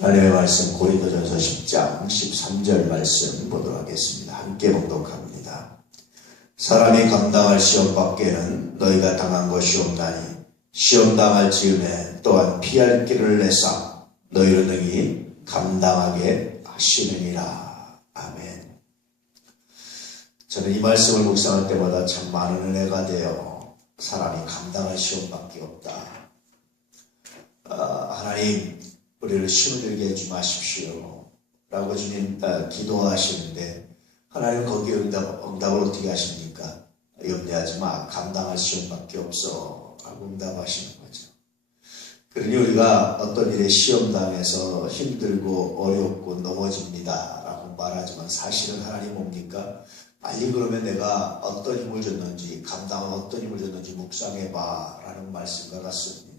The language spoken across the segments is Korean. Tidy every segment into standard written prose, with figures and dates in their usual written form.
하나님의 말씀 고린도전서 10장 13절 말씀 보도록 하겠습니다. 함께 봉독합니다. 사람이 감당할 시험 밖에는 너희가 당한 것이 없나니 시험 당할 즈음에 또한 피할 길을 내사 너희로 능히 감당하게 하시느니라. 아멘. 저는 이 말씀을 묵상할 때마다 참 많은 은혜가 되어 사람이 감당할 시험밖에 없다. 하나님 우리를 시험 들게 하지 마십시오 라고 주님 기도하시는데 하나님 거기에 응답을 어떻게 하십니까? 염려하지 마, 감당할 시험밖에 없어 라고 응답하시는 거죠. 그러니 우리가 어떤 일에 시험당해서 힘들고 어렵고 넘어집니다 라고 말하지만 사실은 하나님 뭡니까? 빨리 그러면 내가 어떤 힘을 줬는지, 감당은 어떤 힘을 줬는지 묵상해봐 라는 말씀과 같습니다.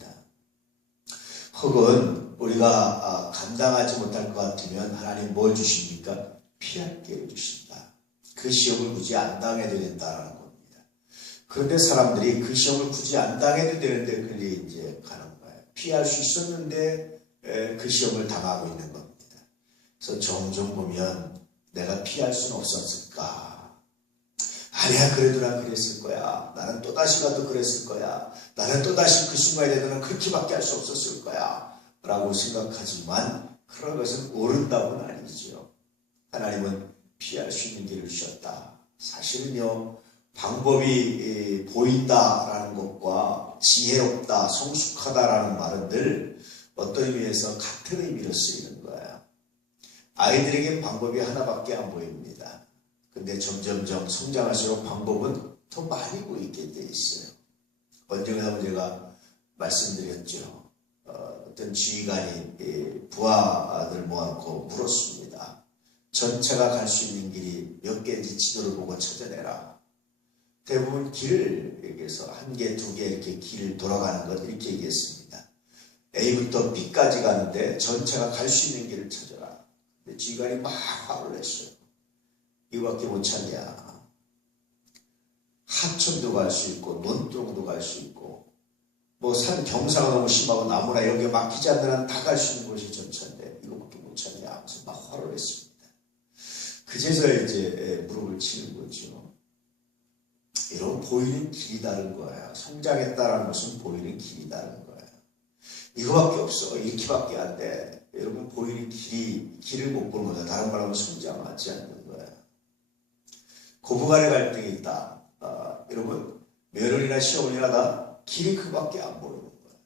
혹은 우리가 감당하지 못할 것 같으면 하나님 뭘 주십니까? 피할 기회를 주신다. 그 시험을 굳이 안 당해도 된다라는 겁니다. 그런데 사람들이 그 시험을 굳이 안 당해도 되는데 그게 이제 가는 거예요. 피할 수 있었는데 그 시험을 당하고 있는 겁니다. 그래서 점점 보면 내가 피할 수는 없었을까? 아니야, 그래도 난 그랬을 거야. 나는 또다시 가도 그랬을 거야. 나는 또다시 그 순간에 대해서는 그렇게밖에 할 수 없었을 거야 라고 생각하지만 그런 것은 옳은다고는 아니죠. 하나님은 피할 수 있는 길을 주셨다. 사실은요, 방법이 보인다라는 것과 지혜롭다, 성숙하다라는 말은 늘 어떤 의미에서 같은 의미로 쓰이는 거예요. 아이들에겐 방법이 하나밖에 안 보입니다. 근데 점점점 성장할수록 방법은 더 많이 보이게 돼 있어요. 언젠가 제가 말씀드렸죠. 어떤 지휘관이 부하들 모아놓고 물었습니다. 전체가 갈 수 있는 길이 몇 개인지 지도를 보고 찾아내라. 대부분 길을 얘기해서 한 개, 두 개 이렇게 길을 돌아가는 것 이렇게 얘기했습니다. A부터 B까지 가는데 전체가 갈 수 있는 길을 찾아라. 근데 지휘관이 막 화를 냈어요. 이거밖에 못 찾냐. 하천도 갈 수 있고 논두렁도 갈 수 있고 뭐 산 경사가 너무 심하고 나무나 여기에 막히지 않는 한 다 갈 수 있는 곳이 전체인데 이거밖에 못 찾냐. 그래서 막 화를 냈습니다. 그제서야 이제 무릎을 치는 거죠. 여러분, 보이는 길이 다른 거예요. 성장했다라는 것은 보이는 길이 다른 거예요. 이거밖에 없어. 이렇게밖에 안 돼. 여러분, 보이는 길을 못 보는 거죠. 다른 말하면 성장하지 않는 거예요. 고부간의 갈등이 있다. 여러분, 면허이나 시험이나 다 길이 그밖에 안 보이는 거예요.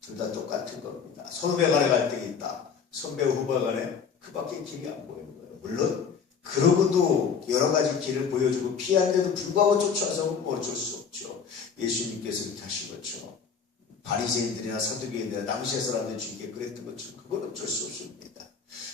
둘 다 똑같은 겁니다. 선후배 간의 갈등이 있다. 선배 후배 간에 그밖에 길이 안 보이는 거예요. 물론 그러고도 여러 가지 길을 보여주고 피하는데도 불구하고 쫓아서 뭐 어쩔 수 없죠. 예수님께서 이렇게 하신 것처럼 바리새인들이나 사두개인들이나 당시의 사람들 중에 그랬던 것처럼 그건 어쩔 수 없습니다.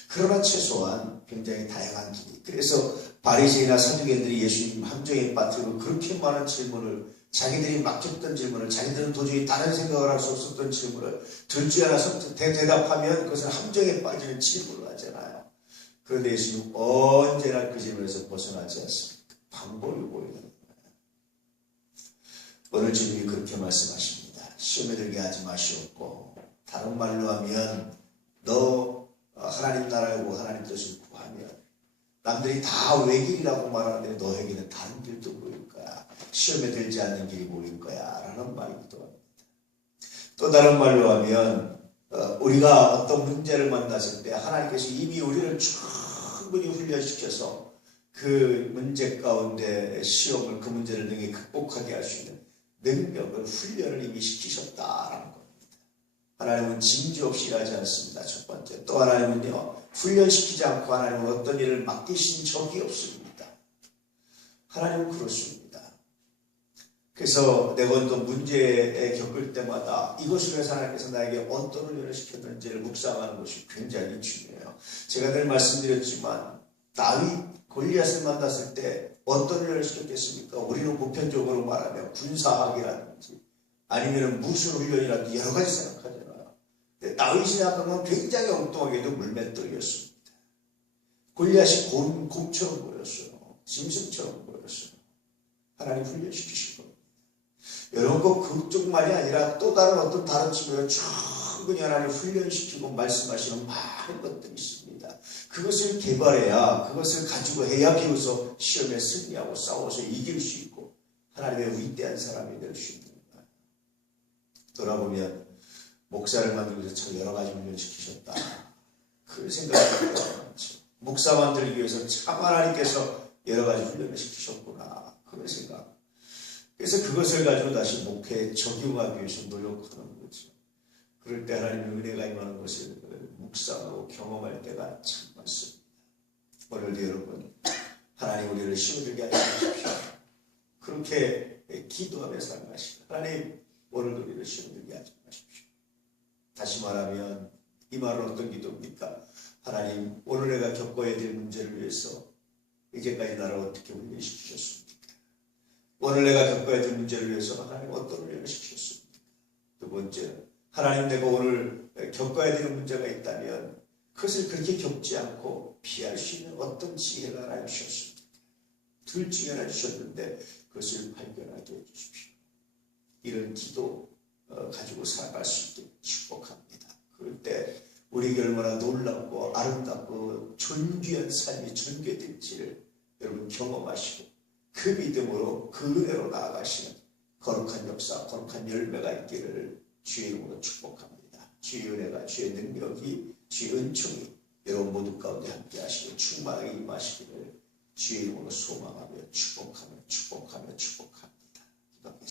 그러나 최소한 굉장히 다양한 길이. 그래서 바리새인이나 사두개인들이 예수님 함정에 빠뜨리고 그렇게 많은 질문을, 자기들이 막혔던 질문을, 자기들은 도저히 다른 생각을 할 수 없었던 질문을 둘 중에 하나 대답하면 그것은 함정에 빠지는 질문을 하잖아요. 그런데 예수님 언제나 그 질문에서 벗어나지 않습니다. 방법이 보이는 거예요. 오늘 주님이 그렇게 말씀하십니다. 시험에 들게 하지 마시옵고, 다른 말로 하면 너 하나님 나라를 오고 하나님 뜻을 구하면 남들이 다 외길이라고 말하는데 너에게는 다른 길도 보일 거야. 시험에 들지 않는 길이 보일 거야 라는 말이기도 합니다. 또 다른 말로 하면 우리가 어떤 문제를 만났을 때 하나님께서 이미 우리를 충분히 훈련시켜서 그 문제 가운데 시험을, 그 문제를 능히 극복하게 할 수 있는 능력을, 훈련을 이미 시키셨다라는 겁니다. 하나님은 징조 없이 일하지 않습니다. 첫 번째. 또 하나님은요, 훈련시키지 않고 하나님은 어떤 일을 맡기신 적이 없습니다. 하나님은 그렇습니다. 그래서 내가 어떤 문제에 겪을 때마다 이것을 위해서 하나님께서 나에게 어떤 훈련을 시켰는지를 묵상하는 것이 굉장히 중요해요. 제가 늘 말씀드렸지만 다윗 골리앗을 만났을 때 어떤 훈련을 시켰겠습니까? 우리는 보편적으로 말하면 군사학이라든지 아니면 무술 훈련이라든지 여러 가지 생각하잖아요. 근데 다윗이 생각하면 굉장히 엉뚱하게도 물맷돌이었습니다. 골리앗이 곰처럼 보였어요. 짐승처럼 보였어요. 하나님 훈련시키신 겁니다. 여러분, 그쪽만이 아니라 또 다른 어떤 다른 친구는 충분히 충분히 하나님 훈련시키고 말씀하시는 많은 것들이 있습니다. 그것을 개발해야, 그것을 가지고 해야 비로소 시험에 승리하고 싸워서 이길 수 있고 하나님의 위대한 사람이 될 수 있는 거예요. 돌아보면 목사를 만들기 위해서 참 여러 가지 훈련시키셨다. 그 생각이 많죠. 목사 만들기 위해서 참 하나님께서 여러 가지 훈련을 시키셨구나. 그런 생각. 그래서 그것을 가지고 다시 목회에 적용하기 위해서 노력하는 거죠. 그럴 때 하나님의 은혜가 임하는 것을 묵상하고 경험할 때가 참 많습니다. 오늘도 여러분 하나님 우리를 시험들게 하지 마십시오. 그렇게 기도하며 살아가시고 하나님 오늘도 우리를 시험들게 하지 마십시오. 다시 말하면 이 말은 어떤 기도입니까? 하나님 오늘 내가 겪어야 될 문제를 위해서 이제까지 나를 어떻게 훈련시키셨습니까? 오늘 내가 겪어야 될 문제를 위해서 하나님 어떤 훈련을 시키셨습니까? 두 번째, 하나님 내가 오늘 겪어야 되는 문제가 있다면 그것을 그렇게 겪지 않고 피할 수 있는 어떤 지혜가 하나님 주셨습니까? 둘 중에 하나 주셨는데 그것을 발견하게 해주십시오. 이런 기도 가지고 살아갈 수 있게 축복합니다. 그럴 때 우리에게 얼마나 놀랍고 아름답고 존귀한 삶이 전개될지를 여러분 경험하시고 그 믿음으로 그 은혜로 나아가시는 거룩한 역사, 거룩한 열매가 있기를 주의 이름으로 축복합니다. 주의 은혜가, 주의 능력이, 주의 은총이 여러분 모두 가운데 함께 하시고 충만하게 임하시기를 주의 이름으로 소망하며 축복하며 축복합니다. 기도하겠습니다.